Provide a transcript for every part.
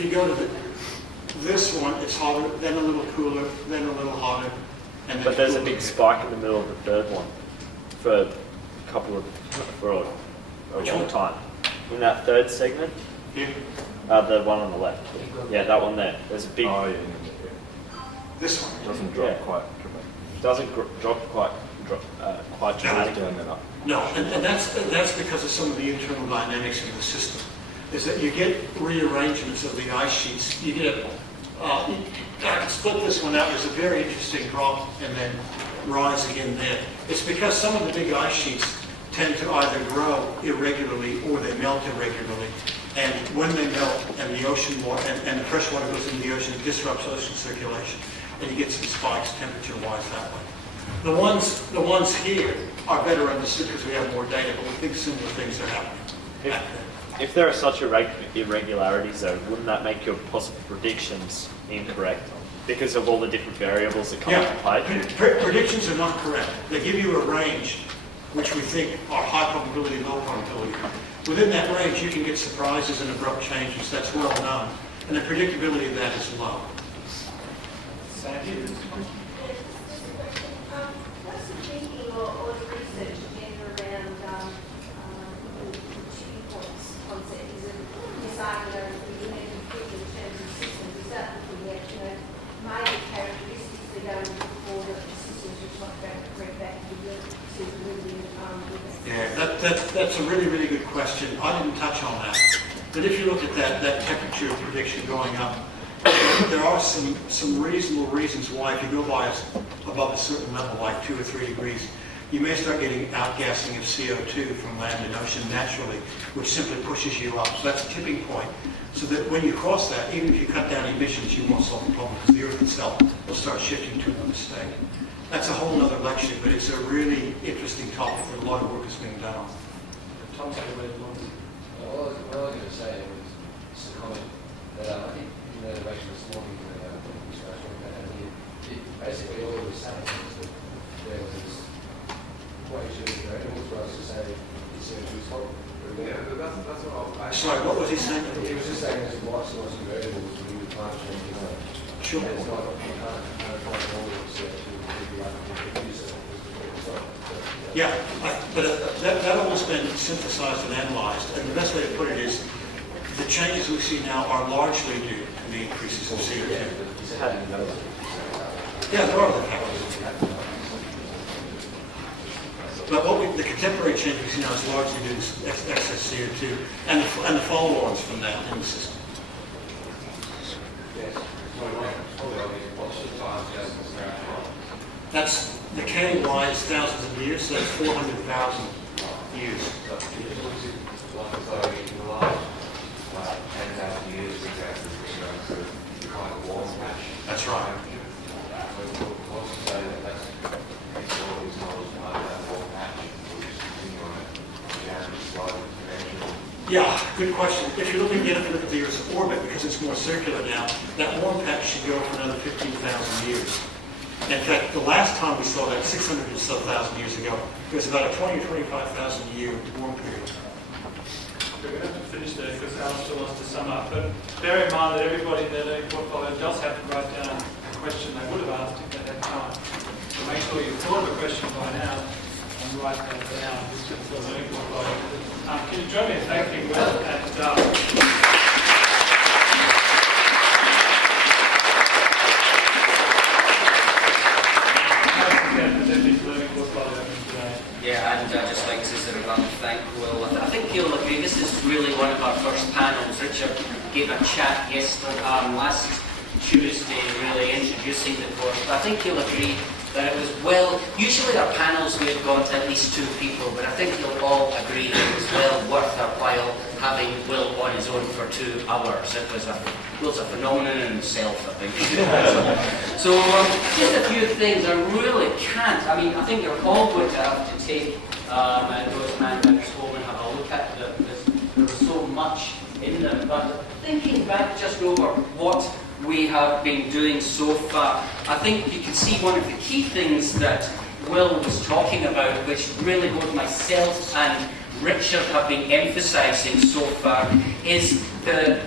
If you go to this one, it's hotter, then a little cooler, then a little hotter, and then But there's a cooler big again. spike in the middle of the third one for a Which long one? time. In that third segment, Here, the one on the left. Yeah, that one there. There's a big. Oh, yeah. this one. Doesn't drop Yeah. quite dramatically. Doesn't drop quite dramatically. Down and up. No, and that's because of some of the internal dynamics of the system. Is that you get rearrangements of the ice sheets. You get I can split this one out. There's a very interesting drop and then rise again there. It's because some of the big ice sheets tend to either grow irregularly or they melt irregularly. And when they melt and the ocean water and the fresh water goes into the ocean, it disrupts ocean circulation, and you get some spikes temperature-wise that way. The ones here are better understood because we have more data, but we think similar things are happening. If there are such irregularities, though, wouldn't that make your possible predictions incorrect because of all the different variables that come into play? Predictions are not correct. They give you a range, which we think are high probability, low probability. Within that range, you can get surprises and abrupt changes. That's well known. And the predictability of that is low. Sandy? What's the thinking or the research agenda around the tipping points concept? Is it this argument that you have to think in terms of systems? Is that looking at, major characteristics that go before the systems which might go correct back to the Yeah, that's a really, really good question. I didn't touch on that. But if you look at that temperature prediction going up, there are some reasonable reasons why if you go by above a certain level, like 2 or 3 degrees, you may start getting outgassing of CO2 from land and ocean naturally, which simply pushes you up. So that's a tipping point. So that when you cross that, even if you cut down emissions, you won't solve the problem because the Earth itself will start shifting to another state. That's a whole other lecture, but it's a really interesting topic that a lot of work is being done on. Tom, take away the long. All I was going to say was just a comment that I think in the relation this morning discussion and basically all it was saying is that there was quite a few variables for us to say it's hot. Yeah, but that's what I Sorry, what was he saying? He was just saying there's lots and lots of variables to do with climate change. Sure. It's not, you can't find all of the CO2 to be like to produce it. Yeah, but that all has been synthesized and analyzed, and the best way to put it is the changes we see now are largely due to the increases of CO2. Yeah, there are other factors. But the contemporary change we see now is largely due to excess CO2 and the follow-ons from that in the system. That's decay-wise thousands of years, so that's 400,000 years. That's right. Yeah, good question. If you're looking at the Earth's orbit, because it's more circular now, that warm patch should go for another 15,000 years. In fact, the last time we saw that, 600 or so thousand years ago, it was about a 20 or 25,000 year warm period. We're going to have to finish there because Alan still wants to sum up. But bear in mind that everybody in their learning portfolio does have to write down a question they would have asked if they had time. So make sure you've thought of a question by now and write that down. This is the learning portfolio. Can you join me in thanking Will and Yeah, and I'd just like to sort of thank Will. I think you'll agree this is really one of our first panels. Richard gave a chat last Tuesday, really introducing the course. But I think you'll agree that it was well. Usually our panels we've gone to at least 2 people, but I think you'll all agree that it was well worth our while having Will on his own for 2 hours. Will's a phenomenon in himself, I think. So just a few things I really can't. I mean, I think you're all going to have to take those manuals home and have a look at them because there was so much in them. But thinking back just over what we have been doing so far, I think you can see one of the key things that Will was talking about, which really both myself and Richard have been emphasising so far, is the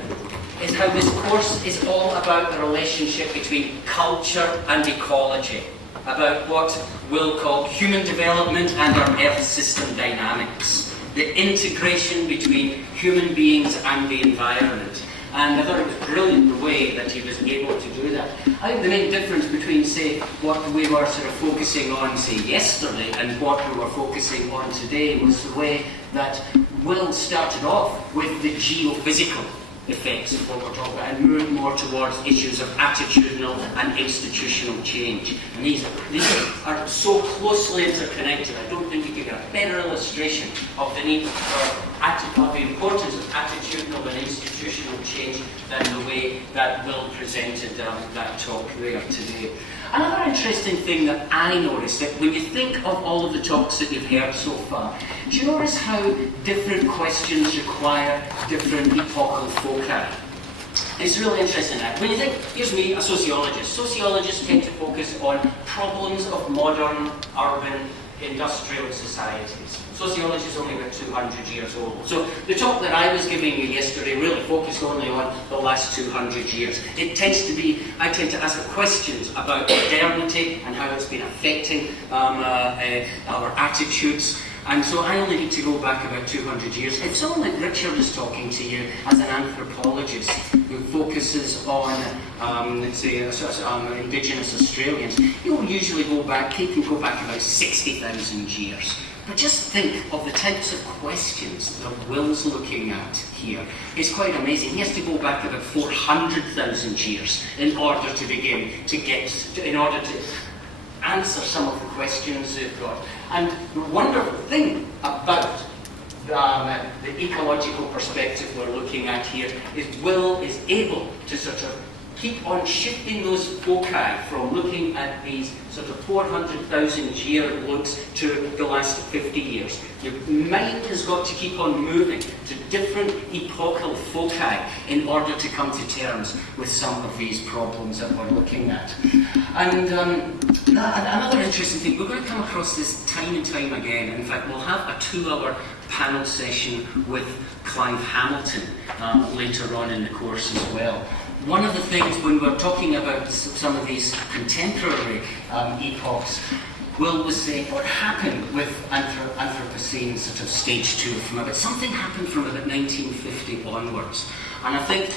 is how this course is all about the relationship between culture and ecology, about what Will called human development and our Earth system dynamics, the integration between human beings and the environment. And I thought it was brilliant the way that he was able to do that. I think the main difference between, say, what we were sort of focusing on, say, yesterday and what we were focusing on today was the way that Will started off with the geophysical effects of what we're talking about and moved more towards issues of attitudinal and institutional change. And these are so closely interconnected. I don't think you could get a better illustration of the need of the importance of attitudinal and institutional change than the way that Will presented that talk there today. Another interesting thing that I noticed, that when you think of all of the talks that you've heard so far, do you notice how different questions require different epochal foci? It's really interesting that. When you think, here's me, a sociologist. Sociologists tend to focus on problems of modern, urban, industrial societies. Sociology is only about 200 years old. So the talk that I was giving you yesterday really focused only on the last 200 years. It tends to be, I tend to ask questions about modernity and how it's been affecting our attitudes. And so I only need to go back about 200 years. If someone like Richard is talking to you as an anthropologist who focuses on, say, Indigenous Australians, he'll usually go back, he can go back about 60,000 years. But just think of the types of questions that Will's looking at here. It's quite amazing. He has to go back about 400,000 years in order to begin to in order to answer some of the questions they've got. And the wonderful thing about the ecological perspective we're looking at here is Will is able to sort of keep on shifting those foci from looking at these sort of 400,000 year looks to the last 50 years. Your mind has got to keep on moving to different epochal foci in order to come to terms with some of these problems that we're looking at. And another interesting thing, we're going to come across this time and time again. In fact, we'll have a 2-hour panel session with Clive Hamilton later on in the course as well. One of the things when we're talking about some of these contemporary epochs, Will was saying what happened with Anthropocene sort of stage 2 from about, something happened from about 1950 onwards. And I think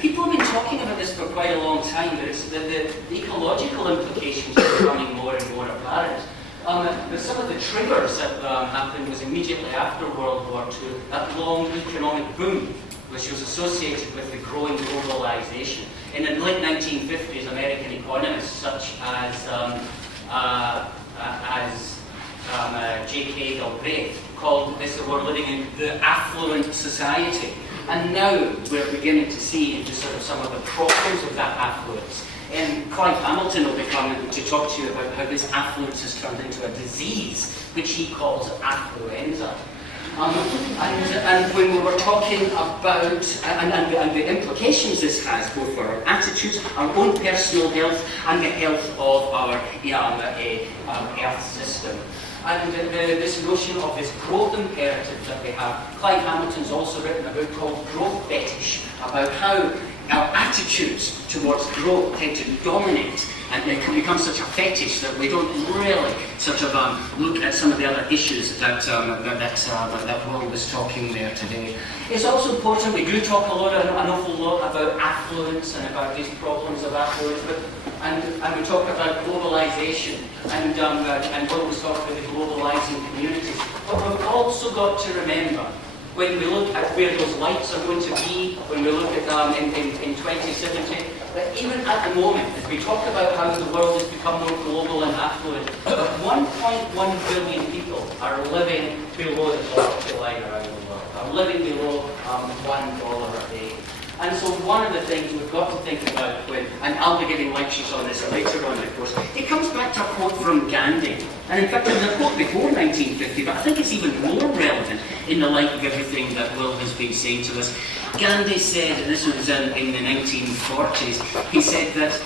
people have been talking about this for quite a long time, but it's the ecological implications are becoming more and more apparent. But some of the triggers that happened was immediately after World War II, that long economic boom, which was associated with the growing globalization. In the late 1950s, American economists such as J.K. Galbraith called this, we're living in the affluent society. And now we're beginning to see into sort of some of the problems of that affluence. And Clive Hamilton will be coming to talk to you about how this affluence has turned into a disease, which he calls affluenza. And when we were talking about and the implications this has both for our attitudes, our own personal health, and the health of our Earth system. And this notion of this growth imperative that we have. Clive Hamilton's also written a book called Growth Fetish, about how our attitudes towards growth tend to dominate, and they can become such a fetish that we don't really sort of look at some of the other issues that Will was talking there today. It's also important, we do talk an awful lot about affluence and about these problems of affluence, and we talk about globalization, and Will was talking about the globalizing communities. But we've also got to remember, when we look at where those lights are going to be, when we look at in 2070, that even at the moment, as we talk about how the world has become more global and affluent, 1.1 billion people are living below the poverty line around the world, are living below $1 a day. And so one of the things we've got to think about and I'll be giving lectures on this later on, of course, it comes back to a quote from Gandhi. And in fact, there's a quote before 1950, but I think it's even more relevant in the light of everything that Will has been saying to us. Gandhi said, and this was in the 1940s, he said that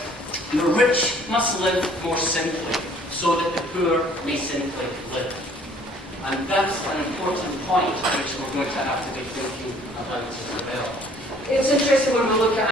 the rich must live more simply, so that the poor may simply live. And that's an important point which we're going to have to be thinking about as well. it's interesting when we look at